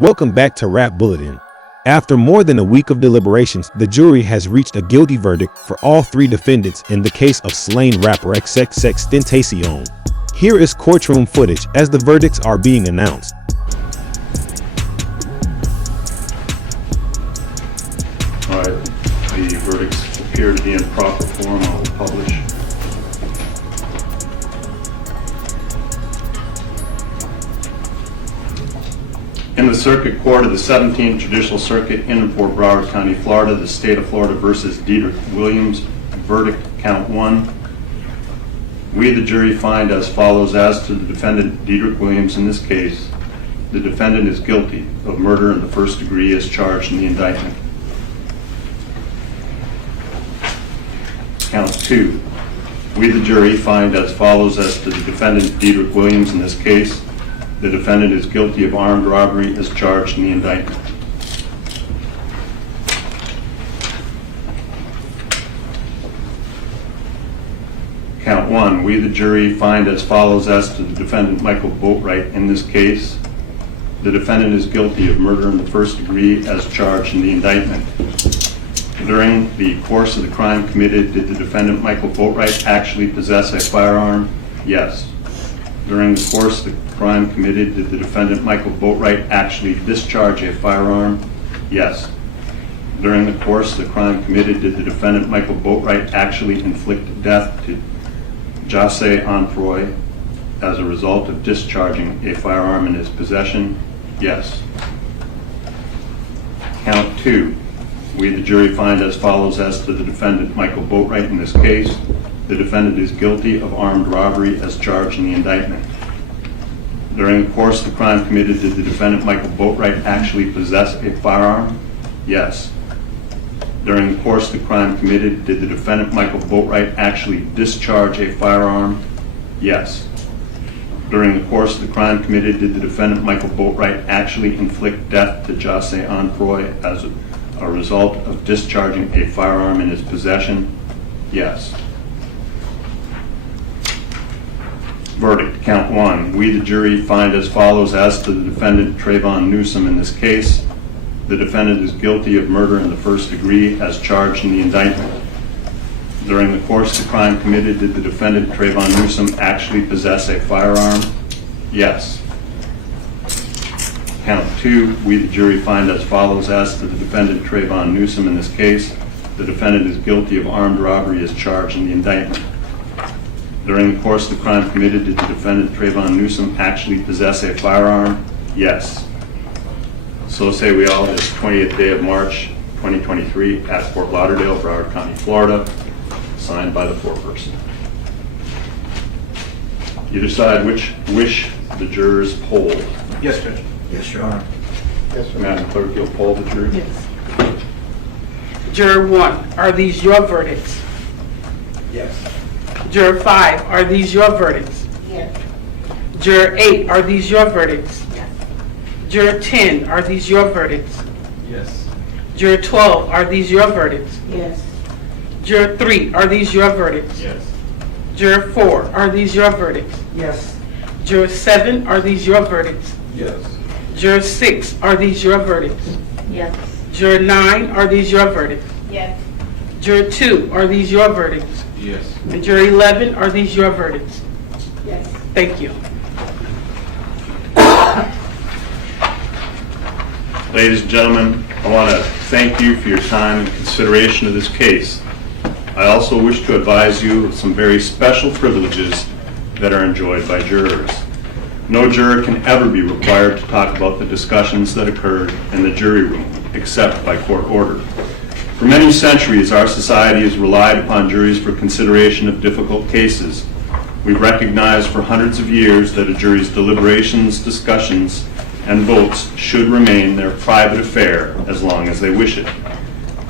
Welcome back to Rap Bulletin. After more than a week of deliberations, the jury has reached a guilty verdict for all three defendants in the case of slain rapper XXXTentacion. Here is courtroom footage as the verdicts are being announced. All right, the verdicts appear to be in proper form. I will publish. In the Circuit Court of the 17th Judicial Circuit in Fort Broward County, Florida, the State of Florida versus Dedrick Williams, verdict count 1. We, the jury, find as follows as to the defendant Dedrick Williams in this case. The defendant is guilty of murder in the first degree as charged in the indictment. Count 2. We, the jury, find as follows as to the defendant Dedrick Williams in this case. The defendant is guilty of armed robbery as charged in the indictment. Count 1. We, the jury, find as follows as to the defendant Michael Boatwright in this case. The defendant is guilty of murder in the first degree as charged in the indictment. During the course of the crime committed, did the defendant Michael Boatwright actually possess a firearm? Yes. During the course of the crime committed, did the defendant Michael Boatwright actually discharge a firearm? Yes. During the course of the crime committed, did the defendant Michael Boatwright actually inflict death to Jose Onfroy as a result of discharging a firearm in his possession? Yes. Count 2. We, the jury, find as follows as to the defendant Michael Boatwright in this case. The defendant is guilty of armed robbery as charged in the indictment. During the course of the crime committed, did the defendant Michael Boatwright actually possess a firearm? Yes. During the course of the crime committed, did the defendant Michael Boatwright actually discharge a firearm? Yes. During the course of the crime committed, did the defendant Michael Boatwright actually inflict death to Jose Onfroy as a result of discharging a firearm in his possession? Yes. Verdict, count 1. We, the jury, find as follows as to the defendant Trayvon Newsom in this case. The defendant is guilty of murder in the first degree as charged in the indictment. During the course of the crime committed, did the defendant Trayvon Newsom actually possess a firearm? Yes. Count 2. We, the jury, find as follows as to the defendant Trayvon Newsom in this case. The defendant is guilty of armed robbery as charged in the indictment. During the course of the crime committed, did the defendant Trayvon Newsom actually possess a firearm? Yes. So say we all, this 20th day of March, 2023 at Fort Lauderdale, Broward County, Florida, signed by the foreperson. You decide which wish the jurors hold. Yes, Judge. Yes, Your Honor. Yes, Madam Clerk, you'll poll the jury. Yes. Juror 1, are these your verdicts? Yes. Juror 5, are these your verdicts? Yes. Juror 8, are these your verdicts? Yes. Juror 10, are these your verdicts? Yes. Juror 12, are these your verdicts? Yes. Juror 3, are these your verdicts? Yes. Juror 4, are these your verdicts? Yes. Juror 7, are these your verdicts? Yes. Juror 6, are these your verdicts? Yes. Juror 9, are these your verdicts? Yes. Juror 2, are these your verdicts? Yes. And Juror 11, are these your verdicts? Yes. Thank you. Ladies and gentlemen, I want to thank you for your time and consideration of this case. I also wish to advise you of some very special privileges that are enjoyed by jurors. No juror can ever be required to talk about the discussions that occurred in the jury room, except by court order. For many centuries, our society has relied upon juries for consideration of difficult cases. We've recognized for hundreds of years that a jury's deliberations, discussions, and votes should remain their private affair as long as they wish it.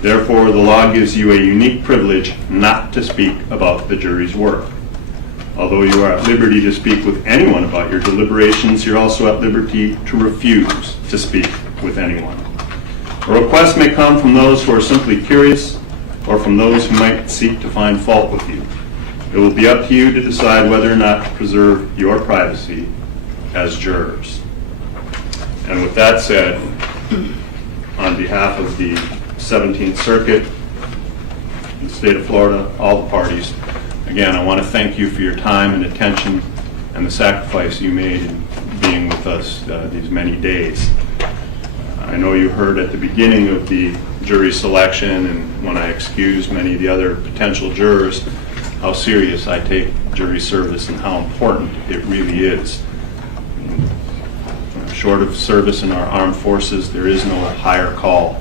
Therefore, the law gives you a unique privilege not to speak about the jury's work. Although you are at liberty to speak with anyone about your deliberations, you're also at liberty to refuse to speak with anyone. A request may come from those who are simply curious or from those who might seek to find fault with you. It will be up to you to decide whether or not to preserve your privacy as jurors. And with that said, on behalf of the 17th Circuit, the state of Florida, all the parties, again, I want to thank you for your time and attention and the sacrifice you made in being with us these many days. I know you heard at the beginning of the jury selection and when I excused many of the other potential jurors how serious I take jury service and how important it really is. Short of service in our armed forces, there is no higher call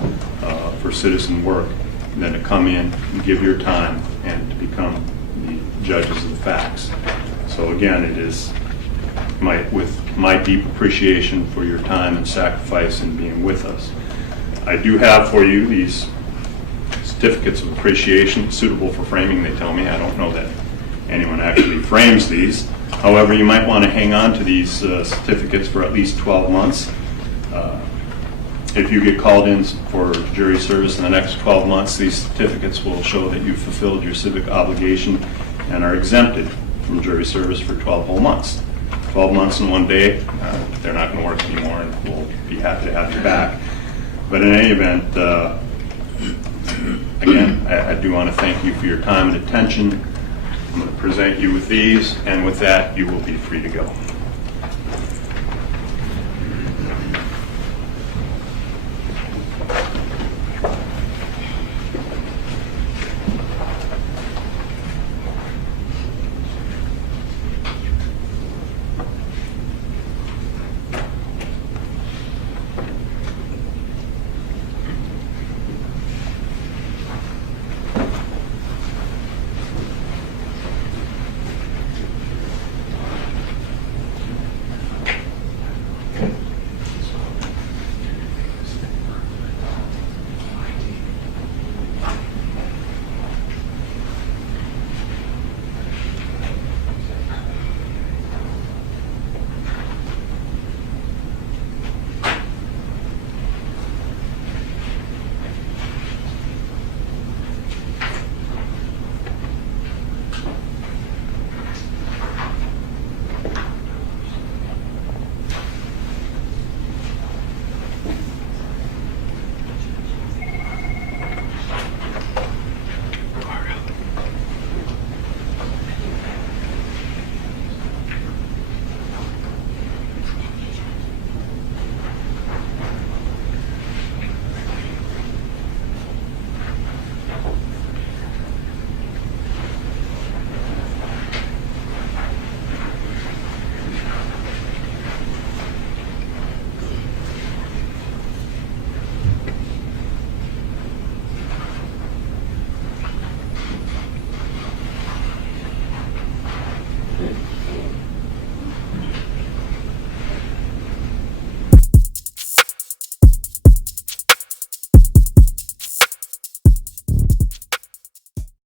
for citizen work than to come in and give your time and to become the judges of the facts. So again, it is with my deep appreciation for your time and sacrifice in being with us. I do have for you these certificates of appreciation suitable for framing, they tell me. I don't know that anyone actually frames these. However, you might want to hang on to these certificates for at least 12 months. If you get called in for jury service in the next 12 months, these certificates will show that you've fulfilled your civic obligation and are exempted from jury service for 12 whole months. 12 months and 1 day, they're not going to work anymore, and we'll be happy to have you back. But in any event, again, I do want to thank you for your time and attention. I'm going to present you with these, and with that, you will be free to go.